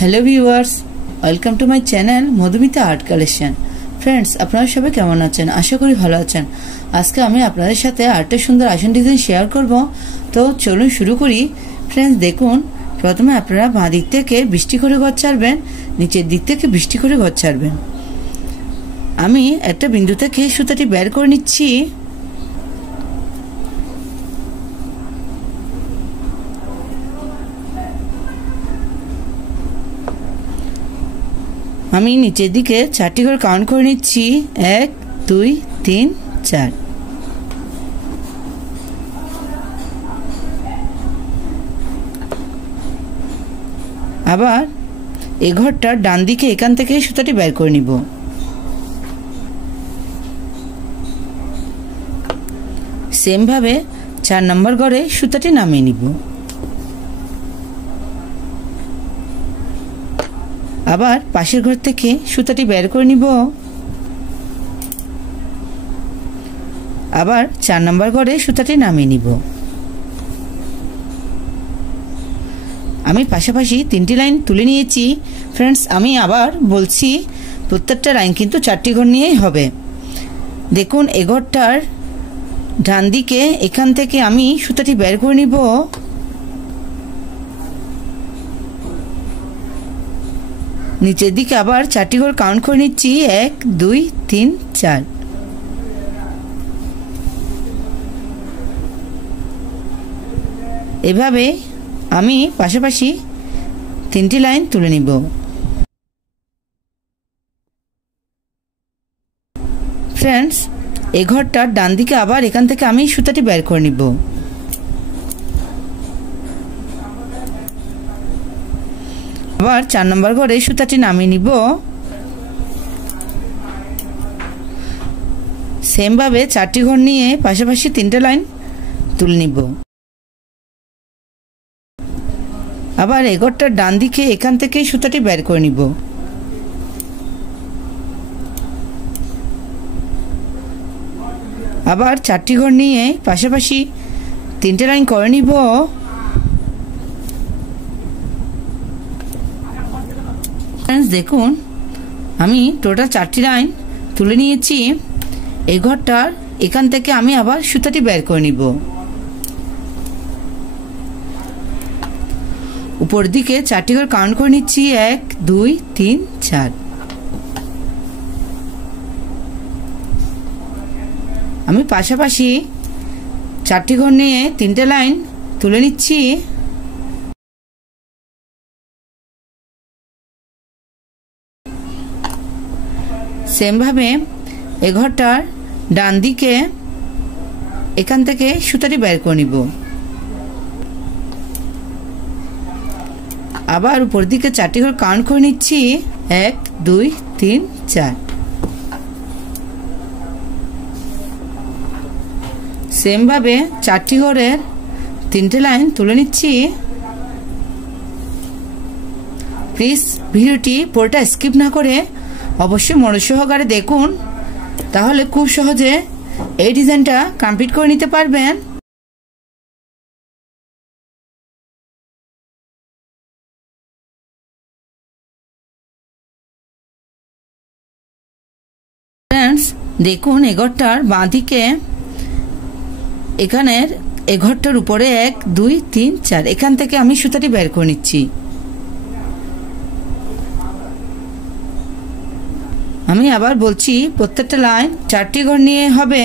Hello viewers, welcome to my channel Madhumita art collection. Friends, আপনারা সবাই কেমন আছেন? আশা করি ভালো আছেন। আজকে আমি আপনাদের সাথে আরেকটা সুন্দর আসন ডিজাইন শেয়ার করব। তো চলুন শুরু করি। ফ্রেন্ডস দেখুন, প্রথমে আপনারা বাঁ দিক থেকে বৃষ্টি করে ঘর ছাড়বেন, নিচের দিক থেকে বৃষ্টি করে ঘর ছাড়বেন। আমি একটা বিন্দু থেকে সুতাটি বের করে নিচ্ছি। আমি নিচের দিকে 4টি করে কাউন্ট করে নিচ্ছি, 1 2 3 4। আবার এই ঘরটার ডান দিকে এখান থেকে সুতাটি বের করে নিব। সেম ভাবে 4 নম্বর ঘরে সুতাটি নামিয়ে নিব। আবার পাশের ঘর থেকে সুতাটি বের করে নিব। আবার 4 নম্বর ঘরে সুতাটি নামিয়ে নিব। আমি পাশাপাশি 3টি লাইন তুলে নিয়েছি। ফ্রেন্ডস, আমি আবার বলছি, প্রত্যেকটা লাইন কিন্তু 4টি ঘর নিয়েই হবে। দেখুন, এই ঘরটার ডান দিকে এখান থেকে আমি সুতাটি বের করে নিব। নিচের দিকে আবার 4টি ঘর কাউন্ট করে নিচ্ছি, 1 2 3 4। এভাবে আমি পাশাপাশি 3টি লাইন তুলে নিব। ফ্রেন্ডস, এই ঘরটার ডান দিকে আবার এখান থেকে আমি সুতাটি বের করে নিব। আবার 4 নম্বর ঘরে সুতাটি নামিয়ে নিব। সেম ভাবে 4টি ঘর নিয়ে পাশাপাশি 3টে লাইন তুলে নিব। আবার এই ঘরটার ডান দিকে এখান থেকে সুতাটি বের করে নিব। আবার 4টি ঘর নিয়ে পাশাপাশি 3টে লাইন করে নিব। দেখুন, আমি টোটাল 4টি লাইন তুলে নিয়েছি। এই ঘরটার এখান থেকে আমি আবার সুতাটি বের করে নিব। উপর দিকে 4টি ঘর কাউন্ট করে নিচ্ছি, 1 2 3 4। আমি পাশাপাশি 4টি ঘর নিয়ে 3টে লাইন তুলে নিচ্ছি। সেম ভাবে এই ঘরটার ডান দিকে এখান থেকে সুতাটি বের করে নিব। আবার উপর দিকে 4টি ঘর কাউন্ট করে নিচ্ছি, 1 2 3 4। সেম ভাবে 4টি ঘরের 3টে লাইন তুলে নিচ্ছি। প্লিজ ভিডিওটি পুরোটা স্কিপ না করে অবশ্যই মনোযোগ সহকারে দেখুন, তাহলে খুব সহজে এই ডিজাইনটা কমপ্লিট করে নিতে পারবেন। ফ্রেন্ডস দেখুন, এই ঘরটার বাঁ দিকে এখানের এই ঘরটার উপরে 1 2 3 4 এখান থেকে আমি সুতাটি বের করে নিচ্ছি। আমি আবার বলছি, প্রত্যেকটা লাইন 4টি ঘর নিয়ে হবে।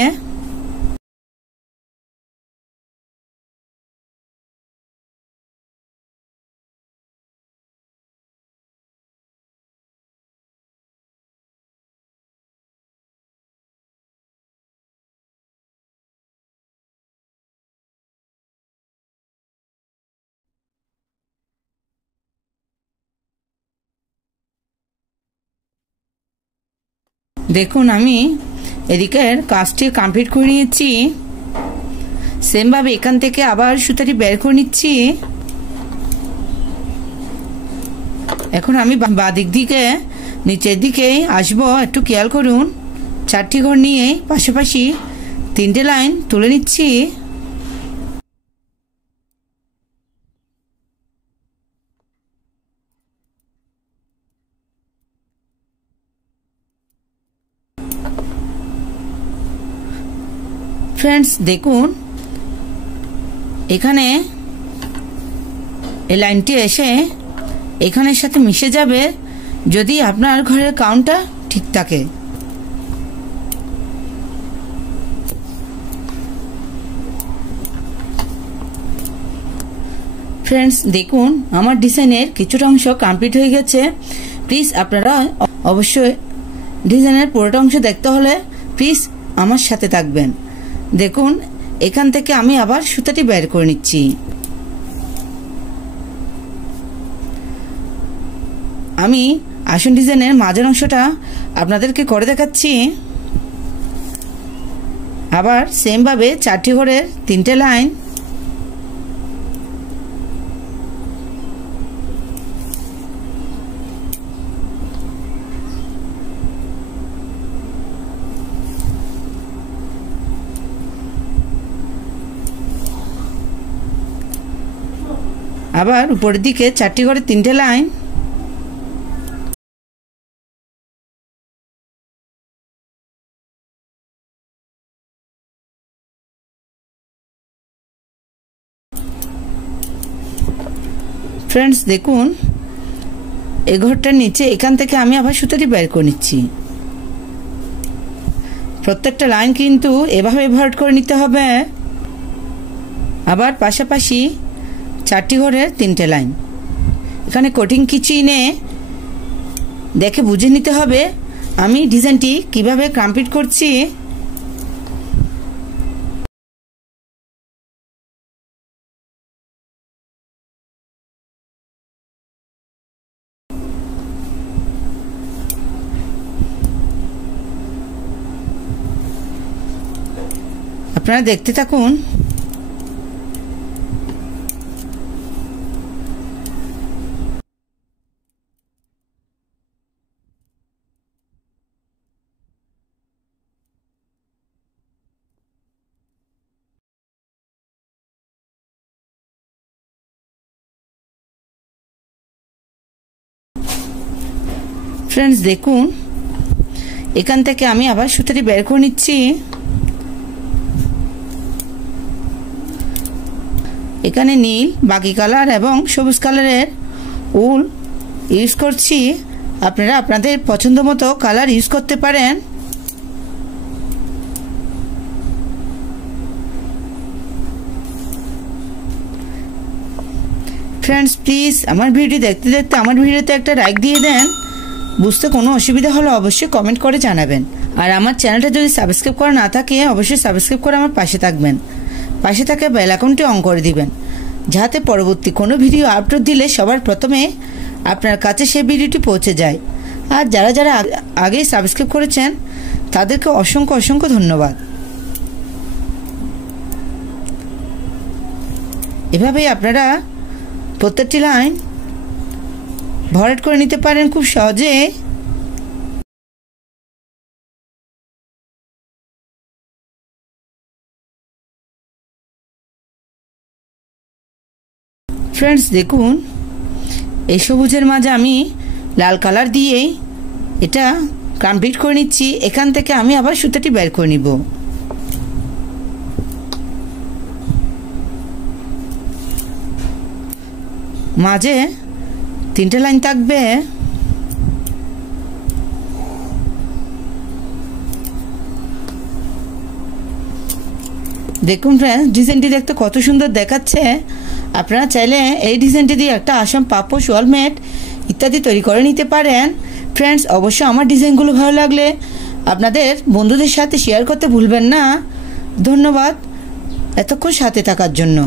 দেখুন, আমি এদিকের কাজটি কমপ্লিট করে নিয়েছি। সেম ভাবে এখান থেকে আবার সুতাটি বের করে নিচ্ছি। এখন আমি বাঁ দিক থেকে নিচের দিকে আসবো, একটু খেয়াল করুন। 4টি ঘর নিয়ে পাশাপাশি 3টে লাইন তুলে নিচ্ছি। ফ্রেন্ডস দেখুন এখানে এই লাইনটি এসে এখানের সাথে মিশে যাবে যদি আপনার ঘরের কাউন্টটা ঠিক থাকে। ফ্রেন্ডস দেখুন আমার ডিজাইনের কিছুটা অংশ কমপ্লিট হয়ে গেছে। প্লিজ আপনারা অবশ্যই ডিজাইনের পুরোটা অংশ দেখতে হলে প্লিজ আমার সাথে থাকবেন। দেখুন এখান থেকে আমি আবার সুতাটি বের করে নিচ্ছি। আমি আসন ডিজাইনের মাঝের অংশটা আপনাদেরকে করে দেখাচ্ছি। আবার সেম ভাবে 4টি ঘরের 3টে লাইন, আবার উপরের দিকে 4টি করে 3টে লাইন, ফ্রেন্ডস দেখুন এই ঘরটার নিচে এখান থেকে আমি আবার সুতাটি বের করে নিচ্ছি। প্রত্যেকটা লাইন কিন্তু এভাবে ভরাট করে নিতে হবে। আবার পাশাপাশি 4টি ঘরের 3টে লাইন, এখানে কঠিন কিছুই নেই, দেখে বুঝে নিতে হবে আমি ডিজাইনটি কিভাবে কমপ্লিট করছি। আপনারা দেখতে থাকুন। ফ্রেন্ডস দেখুন এখান থেকে আমি আবার সুতাটি বের করে নিচ্ছি। এখানে নীল, বাকি কালার এবং সবুজ কালারের উল ইউজ করছি। আপনারা আপনাদের পছন্দ মতো কালার ইউজ করতে পারেন। ফ্রেন্ডস প্লিজ আমার ভিডিও দেখতে দেখতে আমার ভিডিওতে একটা লাইক দিয়ে দেন। বুঝতে কোনো অসুবিধা হলে অবশ্যই কমেন্ট করে জানাবেন। আর আমার চ্যানেলটা যদি সাবস্ক্রাইব করা না থাকে অবশ্যই সাবস্ক্রাইব করে আমার পাশে থাকবেন। পাশে থাকা বেল আইকনটি অন করে দিবেন যাতে পরবর্তী কোনো ভিডিও আপলোড দিলে সবার প্রথমে আপনার কাছে সেই ভিডিওটি পৌঁছে যায়। আর যারা যারা আগেই সাবস্ক্রাইব করেছেন তাদেরকে অসংখ্য অসংখ্য ধন্যবাদ। এভাবেই আপনারা প্রত্যেকটি লাইন ভরাট করে নিতে পারেন খুব সহজে। ফ্রেন্ডস দেখুন এই সবুজের মাঝে আমি লাল কালার দিয়ে এটা কমপ্লিট করে নিচ্ছি। এখান থেকে আমি আবার সুতাটি বের করে নিব। মাঝে 3টে লাইন থাকবে। দেখুন ফ্রেন্ডস ডিজাইনটি দেখতে কত সুন্দর দেখাচ্ছে। আপনারা চাইলে এই ডিজাইনটি দিয়ে একটা আসন, পাপোশ, ওয়ালমেট ইত্যাদি তৈরি করে নিতে পারেন। ফ্রেন্ডস অবশ্যই আমার ডিজাইনগুলো ভালো লাগলে আপনাদের বন্ধুদের সাথে শেয়ার করতে ভুলবেন না। ধন্যবাদ এতক্ষণ সাথে থাকার জন্য।